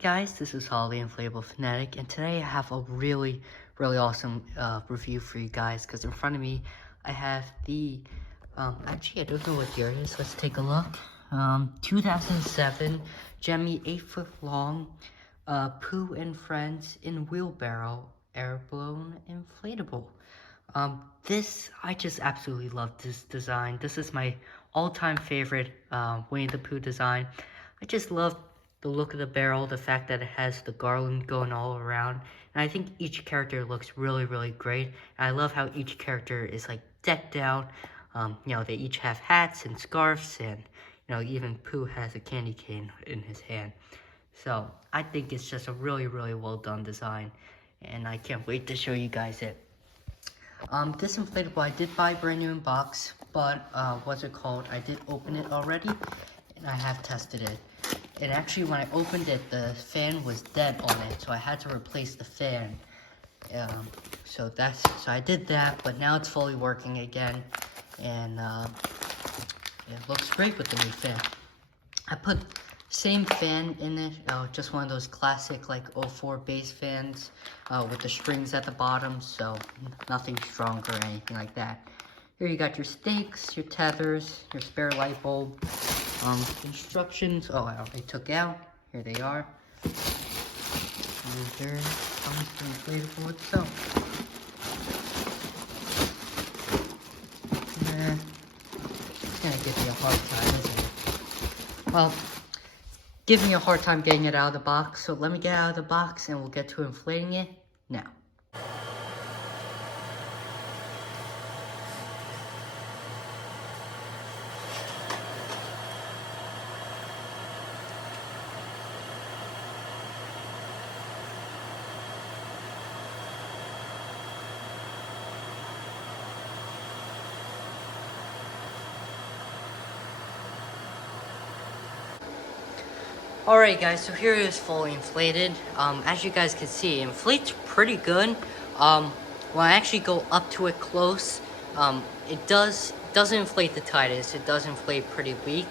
guys, this is Holly, Inflatable Fanatic, and today I have a really awesome review for you guys, because in front of me I have the, actually I don't know what year it is, let's take a look. 2007 Gemmy 8-foot long Pooh and Friends in Wheelbarrow Airblown Inflatable. I just absolutely love this design. This is my all-time favorite Winnie the Pooh design. I just love the look of the barrel, the fact that it has the garland going all around, and I think each character looks really great. And I love how each character is like decked out. You know, they each have hats and scarves, and you know, even Pooh has a candy cane in his hand. So I think it's just a really well done design, and I can't wait to show you guys it. This inflatable I did buy brand new in box, but what's it called? I did open it already, and I have tested it. And actually, when I opened it, the fan was dead on it, so I had to replace the fan. So I did that, but now it's fully working again, and it looks great with the new fan. I put same fan in it, just one of those classic like 04 base fans with the strings at the bottom, so nothing stronger or anything like that. Here you got your stakes, your tethers, your spare light bulb, instructions. Oh, I already took out. Here they are. And there comes the inflatable itself. It's gonna give me a hard time, isn't it? Well, give me a hard time getting it out of the box, so let me get out of the box and we'll get to inflating it now. Alright guys, so here it is fully inflated. As you guys can see, it inflates pretty good. When I actually go up to it close, it doesn't inflate the tightest. It does inflate pretty weak,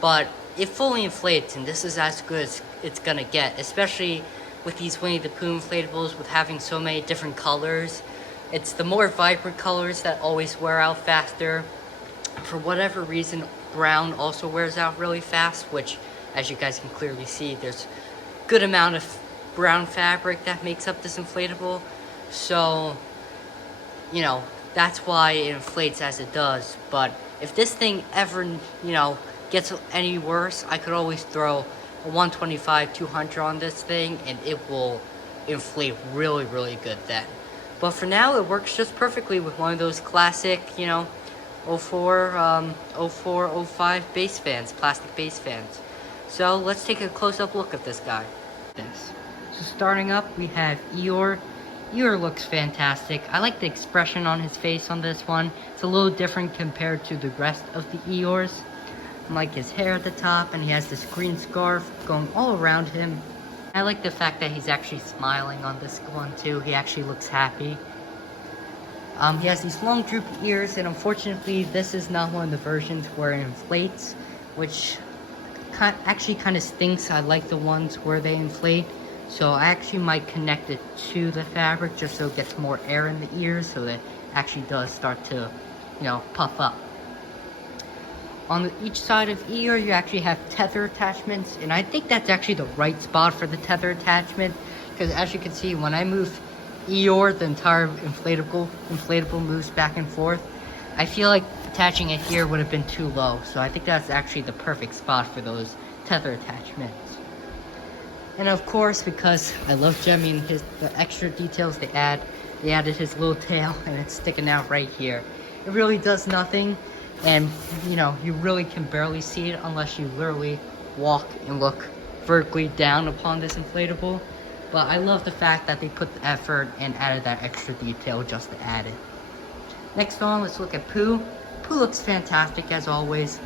but it fully inflates, and this is as good as it's gonna get, especially with these Winnie the Pooh inflatables with having so many different colors. It's the more vibrant colors that always wear out faster. For whatever reason, brown also wears out really fast, which, as you guys can clearly see, there's a good amount of brown fabric that makes up this inflatable. So, you know, that's why it inflates as it does. But if this thing ever, you know, gets any worse, I could always throw a 125, 200 on this thing, and it will inflate really good then. But for now, it works just perfectly with one of those classic, you know, 04, 05 base fans, plastic base fans. So let's take a close-up look at this guy. So starting up, we have Eeyore. Eeyore looks fantastic. I like the expression on his face on this one. It's a little different compared to the rest of the Eeyores. I like his hair at the top, and he has this green scarf going all around him. I like the fact that he's actually smiling on this one too. He actually looks happy. He has these long droopy ears, and unfortunately this is not one of the versions where it inflates, which actually kind of stinks. I like the ones where they inflate, so I actually might connect it to the fabric just so it gets more air in the ears, so that it actually does start to, you know, puff up. On each side of Eeyore, you actually have tether attachments, and I think that's actually the right spot for the tether attachment, because as you can see, when I move Eeyore, the entire inflatable moves back and forth. I feel like attaching it here would have been too low, so I think that's actually the perfect spot for those tether attachments. And of course, because I love Gemmy and the extra details they added his little tail, and it's sticking out right here. It really does nothing, and you know, you really can barely see it unless you literally walk and look vertically down upon this inflatable. But I love the fact that they put the effort and added that extra detail just to add it. Next on, let's look at Pooh. Pooh looks fantastic as always.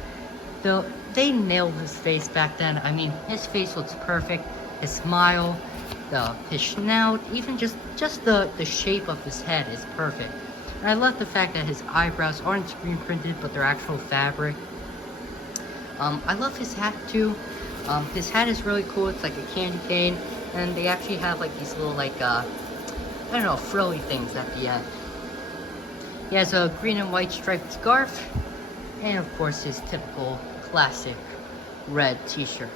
They nailed his face back then. I mean, his face looks perfect. His smile, his snout, even just the shape of his head is perfect. And I love the fact that his eyebrows aren't screen printed, but they're actual fabric. I love his hat too. His hat is really cool. It's like a candy cane, and they actually have like these little like I don't know, frilly things at the end. He has a green and white striped scarf, and of course his typical classic red t-shirt.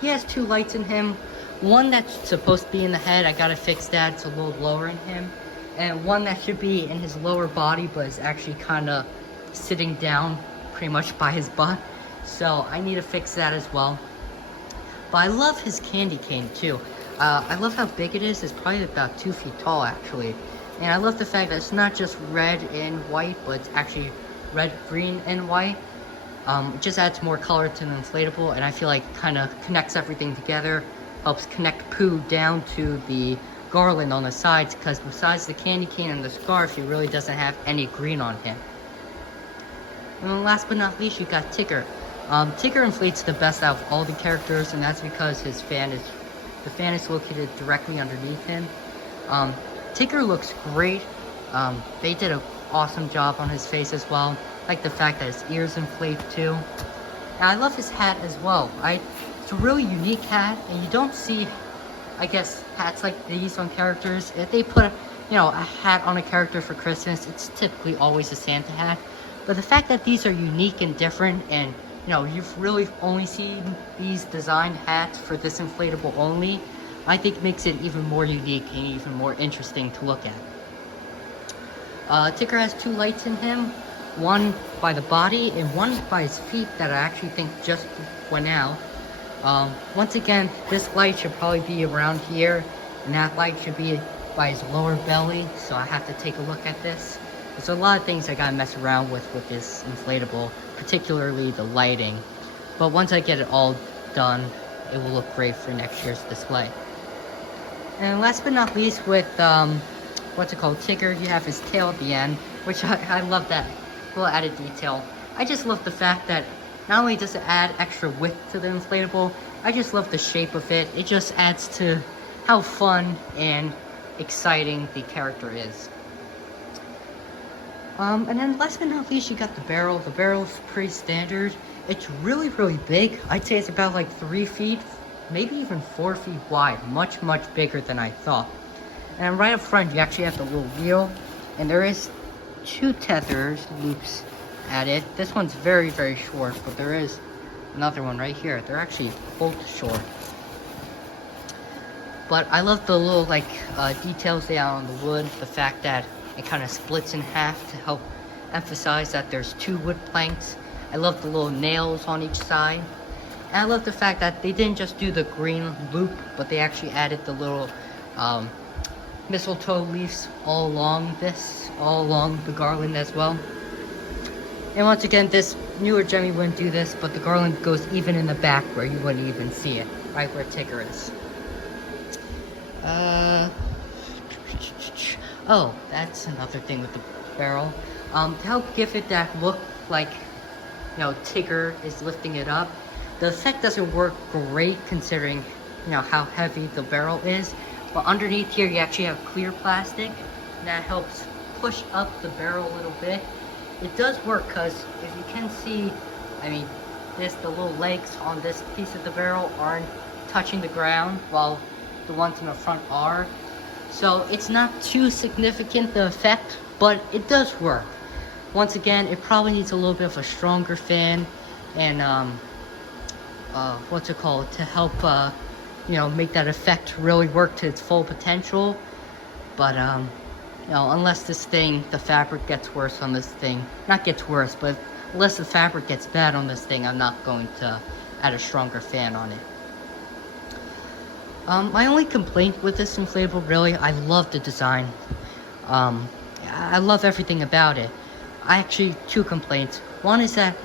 He has 2 lights in him. One that's supposed to be in the head, I gotta fix that, it's a little lower in him. And one that should be in his lower body, but is actually kinda sitting down pretty much by his butt. So I need to fix that as well. But I love his candy cane too. I love how big it is. It's probably about 2 feet tall actually. And I love the fact that it's not just red and white, but it's actually red, green, and white. It just adds more color to the inflatable, and I feel like it kind of connects everything together, helps connect Pooh down to the garland on the sides, because besides the candy cane and the scarf, he really doesn't have any green on him. And then last but not least, you got Tigger. Tigger inflates the best out of all the characters, and that's because the fan is located directly underneath him. Tigger looks great. They did an awesome job on his face as well. I like the fact that his ears inflate too. And I love his hat as well. It's a really unique hat, and you don't see, I guess, hats like these on characters. If they put, a hat on a character for Christmas, it's typically always a Santa hat. But the fact that these are unique and different, and you've really only seen these designed hats for this inflatable only, I think makes it even more unique and even more interesting to look at. Tigger has 2 lights in him, one by the body and one by his feet that I actually think just went out. Once again, this light should probably be around here, and that light should be by his lower belly, so I have to take a look at this. There's a lot of things I gotta mess around with this inflatable, particularly the lighting. But once I get it all done, it will look great for next year's display. And last but not least, with Tigger, you have his tail at the end, which I love that little added detail. I just love the fact that not only does it add extra width to the inflatable, I just love the shape of it. It just adds to how fun and exciting the character is. And then last but not least, you got the barrel. The barrel's pretty standard. It's really, really big. I'd say it's about like 3 feet, maybe even 4 feet wide. Much, much bigger than I thought. And right up front, you actually have the little wheel, and there is 2 tethers, loops at it. This one's very, very short, but there is another one right here. They're actually both short. But I love the little details they have on the wood, the fact that it kind of splits in half to help emphasize that there's 2 wood planks. I love the little nails on each side. And I love the fact that they didn't just do the green loop, but they actually added the little mistletoe leaves all along the garland as well. And once again, this newer Gemmy wouldn't do this, but the garland goes even in the back where you wouldn't even see it, right where Tigger is. Oh, that's another thing with the barrel. To help give it that look like, Tigger is lifting it up, the effect doesn't work great considering, how heavy the barrel is. But underneath here, you actually have clear plastic, and that helps push up the barrel a little bit. It does work because if you can see, the little legs on this piece of the barrel aren't touching the ground, while the ones in the front are. So it's not too significant, the effect, but it does work. Once again, it probably needs a little bit of a stronger fan and to help make that effect really work to its full potential. But unless the fabric gets worse on this thing, not gets worse, but unless the fabric gets bad on this thing, I'm not going to add a stronger fan on it. My only complaint with this inflatable, really, I love the design. I love everything about it. I actually, 2 complaints. One is that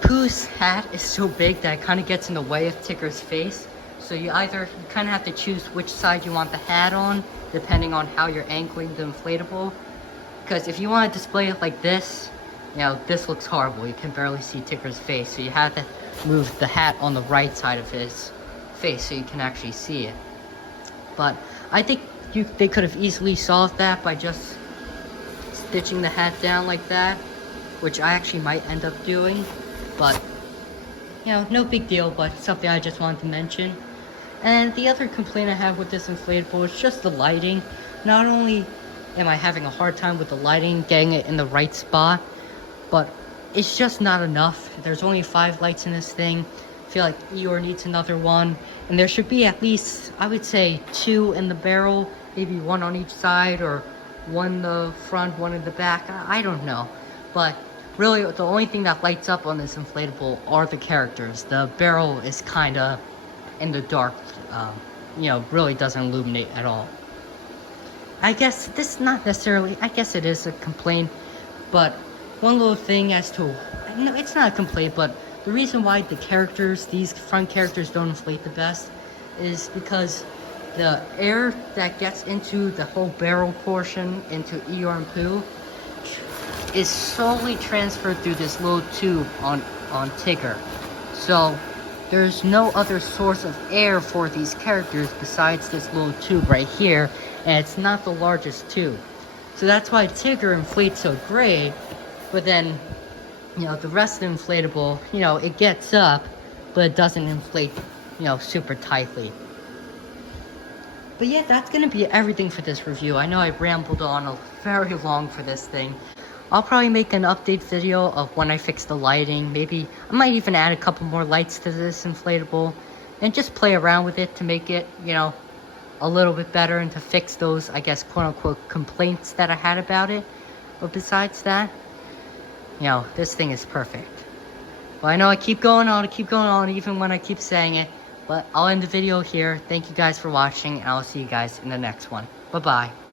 Pooh's hat is so big that it kind of gets in the way of Tigger's face. So you kind of have to choose which side you want the hat on, depending on how you're angling the inflatable. Because if you want to display it like this, this looks horrible. You can barely see Tigger's face. So you have to move the hat on the right side of his face so you can actually see it. But I think they could have easily solved that by just stitching the hat down like that, which I actually might end up doing. But you know, no big deal, but something I just wanted to mention. And the other complaint I have with this inflatable is just the lighting. Not only am I having a hard time with the lighting, getting it in the right spot, but it's just not enough. There's only 5 lights in this thing. I feel like Eeyore needs another one. And there should be at least, I would say, 2 in the barrel, maybe 1 on each side, or 1 in the front, 1 in the back. I don't know. But really, the only thing that lights up on this inflatable are the characters. The barrel is kind of in the dark, you know, really doesn't illuminate at all. I guess this is not necessarily, I guess it is a complaint, but one little thing as to, no, it's not a complaint, but the reason why the characters, these front characters don't inflate the best is because the air that gets into the whole barrel portion, into Eeyore and Pooh, is solely transferred through this little tube on Tigger. So there's no other source of air for these characters besides this little tube right here, and it's not the largest tube. So that's why Tigger inflates so great, but then, you know, the rest of the inflatable, you know, it gets up, but it doesn't inflate, you know, super tightly. But yeah, that's gonna be everything for this review. I know I rambled on a very long for this thing. I'll probably make an update video of when I fix the lighting. Maybe I might even add a couple more lights to this inflatable and just play around with it to make it, you know, a little bit better and to fix those, I guess, quote-unquote complaints that I had about it. But besides that, you know, this thing is perfect. Well, I know I keep going on even when I keep saying it, but I'll end the video here. Thank you guys for watching, and I'll see you guys in the next one. Bye-bye.